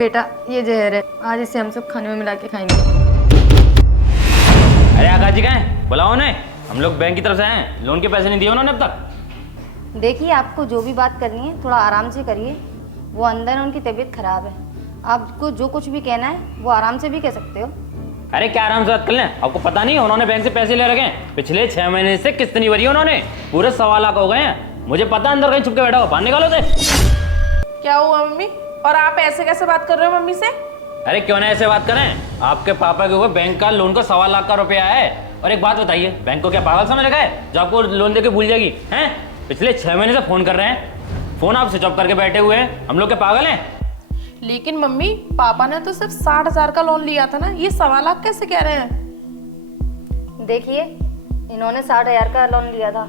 बेटा ये जहर है, आज इसे हम सब खाने में मिला के खाएंगे। अरे आकाश जी कहाँ हैं? बुलाओ उन्हें। हम लोग बैंक की तरफ से आए हैं, लोन के पैसे नहीं दिए उन्होंने अब तक। देखिए, आपको जो भी बात करनी है थोड़ा आराम से करिए। वो अंदर है, उनकी तबीयत खराब है। आपको जो कुछ भी कहना है वो आराम से भी कह सकते हो। अरे क्या आराम से बात कर लें, आपको पता नहीं है उन्होंने बैंक से पैसे ले रखे हैं। पिछले 6 महीने से किस्त नहीं भरी है उन्होंने, पूरे 1.25 लाख हो गए हैं। मुझे पता अंदर कहीं छुप के बैठा हो, बाहर निकालो से। क्या हुआ मम्मी? और आप ऐसे कैसे बात कर रहे हो मम्मी से? अरे क्यों ना ऐसे बात करें, आपके पापा के ऊपर बैंक का लोन का 1.25 लाख का रुपया है। और एक बात बताइए, बैंक को क्या पागल समझ रखा है जो आपको लोन देके भूल जाएगी? हैं, पिछले 6 महीने से फोन कर रहे हैं, फोन आप स्विच ऑफ करके बैठे हुए हैं। हम लोग क्या पागल हैं? लेकिन मम्मी, पापा ने तो सिर्फ 60,000 का लोन लिया था ना, ये 1.25 लाख कैसे कह रहे हैं? देखिए, इन्होंने 60,000 का लोन लिया था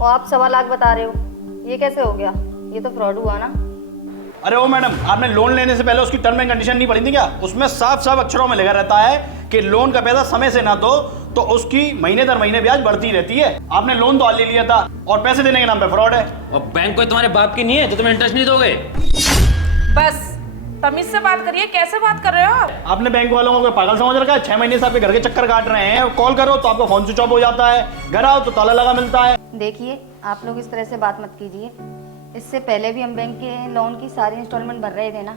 और आप 1.25 लाख बता रहे हो। ये कैसे हो गया? ये तो फ्रॉड हुआ ना। अरे ओ मैडम, आपने लोन लेने से पहले उसकी टर्म एंड कंडीशन नहीं पढ़ी थी क्या? उसमें साफ साफ अक्षरों में लिखा रहता है कि लोन का पैसा समय से ना दो तो उसकी महीने दर महीने ब्याज बढ़ती रहती है। आपने लोन तो आज ले लिया था और पैसे देने के नाम पे फ्रॉड है। और बैंक कोई तुम्हारे बाप की नहीं है जो तुम्हें इंटरेस्ट नहीं दोगे। बस तमीज से बात करिए, कैसे बात कर रहे हो आप? आपने बैंक वालों को कोई पागल समझ रखा है? 6 महीने से आपके घर के चक्कर काट रहे हैं। कॉल करो तो आपका फोन स्विच ऑफ हो जाता है, घर आओ तो ताला लगा मिलता है। देखिए, आप लोग इस तरह से बात मत कीजिए। इससे पहले भी हम बैंक के लोन की सारी इंस्टॉलमेंट भर रहे थे ना।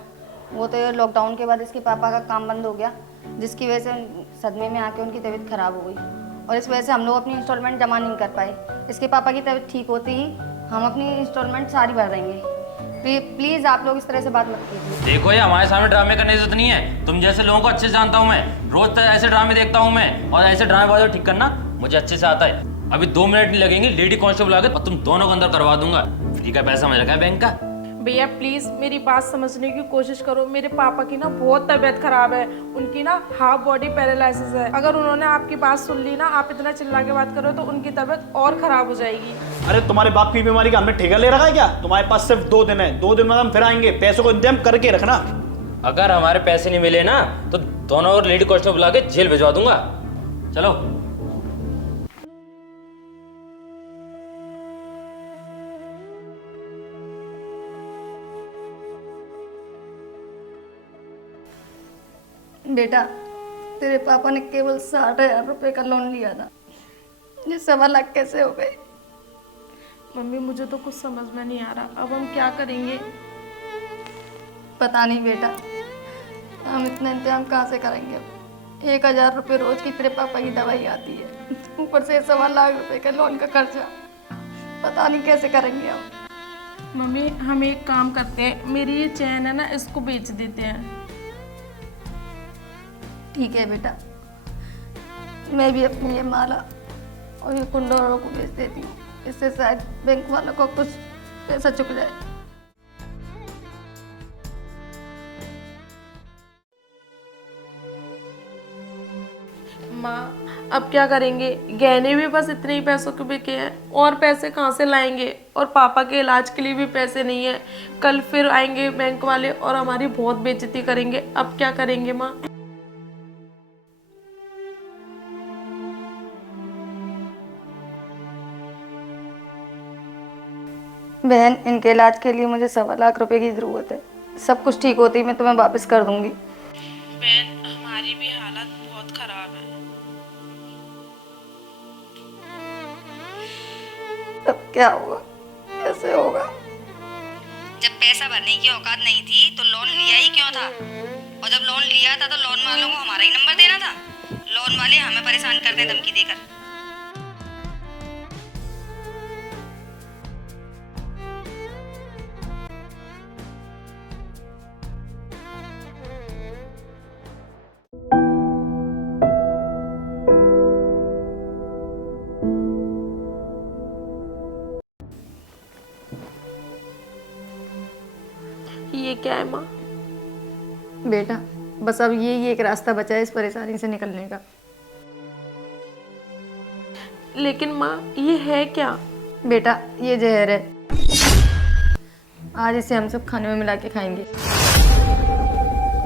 वो तो ये लॉकडाउन के बाद इसके पापा का काम बंद हो गया, जिसकी वजह से सदमे में आके उनकी तबीयत खराब हो गई और इस वजह से हम लोग अपनी इंस्टॉलमेंट जमा नहीं कर पाए। इसके पापा की तबीयत ठीक होती ही हम अपनी इंस्टॉलमेंट सारी भर देंगे। प्लीज़ आप लोग इस तरह से बात मत कीजिए। देखो ये हमारे सामने ड्रामे करने की जरूरत नहीं है। तुम जैसे लोगों को अच्छे से जानता हूँ मैं, रोज तो ऐसे ड्रामे देखता हूँ मैं, और ऐसे ड्रामेबाजी ठीक करना मुझे अच्छे से आता है। अभी 2 मिनट नहीं लगेंगे, लेडी कांस्टेबल आके और तुम दोनों को अंदर करवा दूंगा। फ्री का पैसा मिल रखा है बैंक का। भैया प्लीज मेरी बात समझने की कोशिश करो। मेरे पापा की ना बहुत तबीयत खराब है, उनकी ना हाफ बॉडी पैरालिसिस है। अगर उन्होंने आपकी बात सुन ली ना, आप इतना चिल्ला के बात करो तो उनकी तबीयत और खराब हो जाएगी। अरे तुम्हारे बाप की बीमारी का हमने ठेका ले रखा है क्या? तुम्हारे पास सिर्फ 2 दिन है, 2 दिन में हम फिर आएंगे। पैसों को इंतजाम करके रखना। अगर हमारे पैसे नहीं मिले ना तो दोनों और लेडी कांस्टेबल बुला के जेल भिजवा दूंगा। चलो। बेटा तेरे पापा ने केवल 60,000 रुपये का लोन लिया था, ये 1.25 लाख कैसे हो गए? मम्मी मुझे तो कुछ समझ में नहीं आ रहा, अब हम क्या करेंगे? पता नहीं बेटा, हम इतना इंतजाम कहाँ से करेंगे? 1,000 रुपये रोज की तेरे पापा की दवाई आती है, ऊपर से 1.25 लाख रुपए का लोन का खर्चा। पता नहीं कैसे करेंगे हम। मम्मी हम एक काम करते हैं, मेरी ये चैन है ना, इसको बेच देते हैं। ठीक है बेटा, मैं भी अपनी ये माला और ये कुंडलों को बेच देती हूँ, इससे शायद बैंक वालों को कुछ पैसा चुक जाए। माँ अब क्या करेंगे? गहने भी बस इतने ही पैसों के बिके हैं, और पैसे कहाँ से लाएंगे? और पापा के इलाज के लिए भी पैसे नहीं है। कल फिर आएंगे बैंक वाले और हमारी बहुत बेइज्जती करेंगे। अब क्या करेंगे माँ? बहन, इनके इलाज के लिए मुझे 1.25 लाख रुपए की ज़रूरत है। सब कुछ ठीक होती मैं तुम्हें वापस कर दूंगी। बहन हमारी भी हालत बहुत खराब है। अब क्या होगा, कैसे होगा? जब पैसा भरने की औकात नहीं थी तो लोन लिया ही क्यों था? और जब लोन लिया था तो लोन वालों को हमारा ही नंबर देना था। लोन वाले हमें परेशान करते हैं धमकी देकर। ये क्या है माँ? बेटा बस अब ये एक रास्ता बचा है इस परेशानी से निकलने का। लेकिन माँ ये है क्या? बेटा ये जहर है, आज इसे हम सब खाने में मिला के खाएंगे।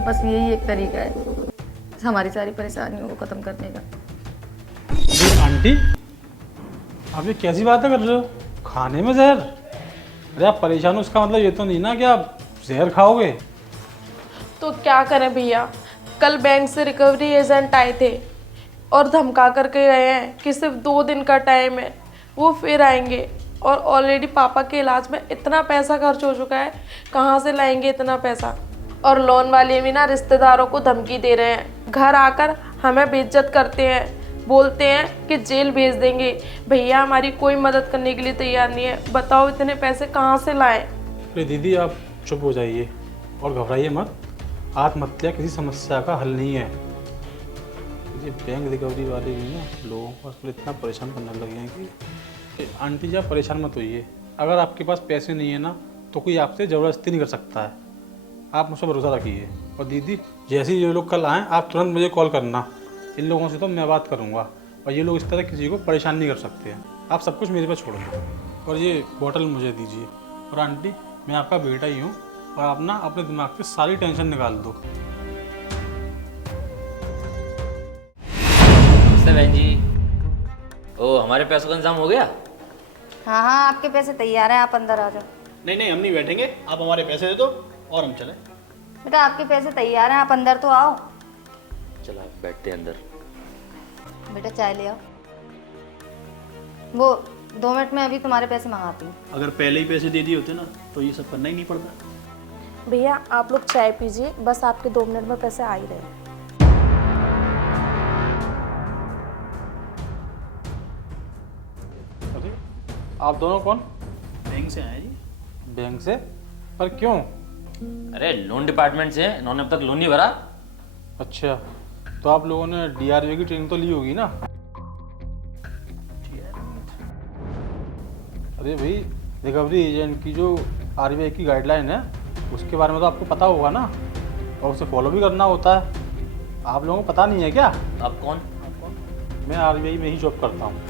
बस यही एक तरीका है हमारी सारी परेशानियों को ख़त्म करने का। आंटी आप ये कैसी बातें कर रहे हो? खाने में जहर? अरे आप परेशान हो, उसका मतलब ये तो नहीं ना कि आप जहर खाओगे? तो क्या करें भैया, कल बैंक से रिकवरी एजेंट आए थे और धमका करके गए हैं कि सिर्फ 2 दिन का टाइम है, वो फिर आएंगे। और ऑलरेडी पापा के इलाज में इतना पैसा खर्च हो चुका है, कहाँ से लाएंगे इतना पैसा। और लोन वाले भी ना रिश्तेदारों को धमकी दे रहे हैं, घर आकर हमें बेइज्जत करते हैं, बोलते हैं कि जेल भेज देंगे। भैया हमारी कोई मदद करने के लिए तैयार नहीं है, बताओ इतने पैसे कहाँ से लाएं। अरे दीदी आप चुप हो जाइए और घबराइए मत। आत्महत्या किसी समस्या का हल नहीं है। ये बैंक रिकवरी वाले भी ना लोगों को आजकल इतना परेशान करने लगे हैं कि आंटी जी आप परेशान मत होइए। अगर आपके पास पैसे नहीं है ना तो कोई आपसे ज़बरदस्ती नहीं कर सकता है। आप मुझ पर भरोसा रखिए। और दीदी जैसे ही ये लोग कल आएँ आप तुरंत मुझे कॉल करना। इन लोगों से तो मैं बात करूँगा और ये लोग इस तरह किसी को परेशान नहीं कर सकते हैं। आप सब कुछ मेरे पर छोड़ दो और ये बॉटल मुझे दीजिए। और आंटी मैं आपका बेटा ही हूँ और आप ना अपने दिमाग से सारी टेंशन निकाल दो। नमस्ते बहन जी। ओ हमारे पैसों का इंतजाम हो गया? हाँ हाँ, आपके पैसे तैयार हैं, आप अंदर आ जाओ। नहीं हम नहीं बैठेंगे, आप हमारे पैसे दे दो और हम चलें। बेटा आपके पैसे तैयार हैं, आप अंदर तो आओ। चला बैठते हैं अंदर। बेटा चाय ले आओ। वो 2 मिनट में अभी तुम्हारे पैसे मंगाती हूँ। अगर पहले ही पैसे दे दिए होते ना तो ये सब करना ही नहीं पड़ता। भैया आप लोग चाय पीजिए, बस आपके 2 मिनट में पैसे आ ही रहे हैं। अरे आप दोनों कौन? बैंक से आए जी। बैंक से? पर क्यों? अरे लोन डिपार्टमेंट से, इन्होंने अब तक लोन नहीं भरा। अच्छा तो आप लोगों ने DRV की ट्रेनिंग तो ली होगी ना? अरे भाई रिकवरी एजेंट की जो RBI की गाइडलाइन है उसके बारे में तो आपको पता होगा ना, और उसे फॉलो भी करना होता है। आप लोगों को पता नहीं है क्या? आप कौन? मैं RBI में ही जॉब करता हूँ।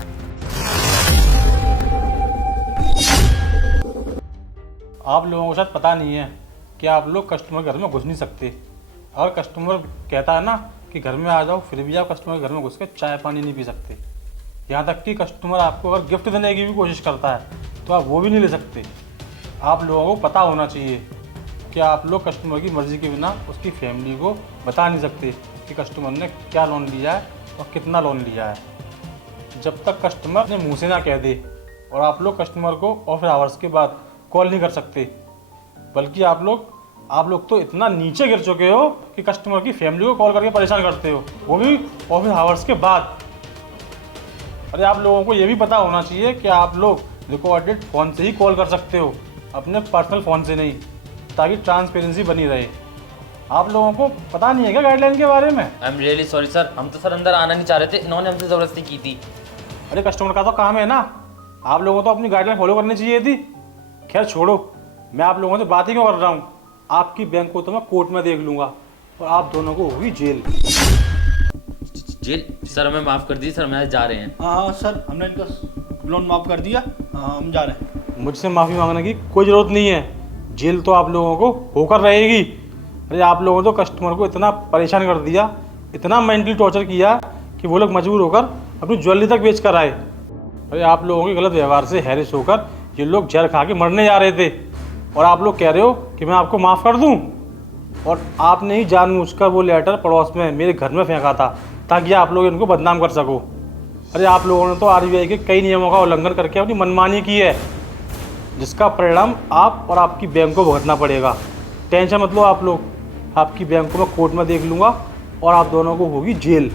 आप लोगों को शायद पता नहीं है कि आप लोग कस्टमर घर में घुस नहीं सकते। और कस्टमर कहता है ना कि घर में आ जाओ, फिर भी आप कस्टमर के घर में घुस के चाय पानी नहीं पी सकते। यहाँ तक कि कस्टमर आपको अगर गिफ्ट देने की भी कोशिश करता है तो आप वो भी नहीं ले सकते। आप लोगों को पता होना चाहिए कि आप लोग कस्टमर की मर्ज़ी के बिना उसकी फैमिली को बता नहीं सकते कि कस्टमर ने क्या लोन लिया है और कितना लोन लिया है। जब तक कस्टमर अपने मुँह से ना कह दे। और आप लोग कस्टमर को ऑफिस आवर्स के बाद कॉल नहीं कर सकते, बल्कि आप लोग तो इतना नीचे गिर चुके हो कि कस्टमर की फैमिली को कॉल करके परेशान करते हो, वो भी ऑफिस आवर्स के बाद। अरे आप लोगों को ये भी पता होना चाहिए कि आप लोग रिकॉर्डेड फ़ोन से ही कॉल कर सकते हो, अपने पर्सनल फ़ोन से नहीं, ताकि ट्रांसपेरेंसी बनी रहे। आप लोगों को पता नहीं है क्या गाइडलाइन के बारे में? I am really sorry sir, हम तो सर अंदर आना नहीं चाह रहे थे, इन्होंने हमसे ज़बरदस्ती की थी। अरे कस्टमर का तो काम है ना, आप लोगों को तो अपनी गाइडलाइन फॉलो करनी चाहिए थी। खैर छोड़ो, मैं आप लोगों से बात ही क्यों कर रहा हूँ। आपकी बैंक को तो मैं कोर्ट में देख लूँगा और आप दोनों को होगी जेल। जेल? सर हमें माफ़ कर दीजिए सर, हम यहाँ जा रहे हैं। हाँ सर, हमने इनका लोन माफ़ कर दिया। हम जा रहे हैं। मुझसे माफ़ी मांगने की कोई ज़रूरत नहीं है, जेल तो आप लोगों को होकर रहेगी। अरे आप लोगों ने तो कस्टमर को इतना परेशान कर दिया, इतना मेंटली टॉर्चर किया कि वो लोग मजबूर होकर अपनी ज्वेलरी तक बेच कर आए। अरे आप लोगों के गलत व्यवहार से हैरेस होकर ये लोग जहर खा के मरने जा रहे थे, और आप लोग कह रहे हो कि मैं आपको माफ़ कर दूं। और आपने ही जानबूझकर वो लेटर पड़ोस में मेरे घर में फेंका था ताकि आप लोग इनको बदनाम कर सको। अरे आप लोगों ने तो RBI के कई नियमों का उल्लंघन करके अपनी मनमानी की है, जिसका परिणाम आप और आपकी बैंक को भुगतना पड़ेगा। टेंशन मत लो आप लोग, आपकी बैंक को मैं कोर्ट में देख लूँगा और आप दोनों को होगी जेल।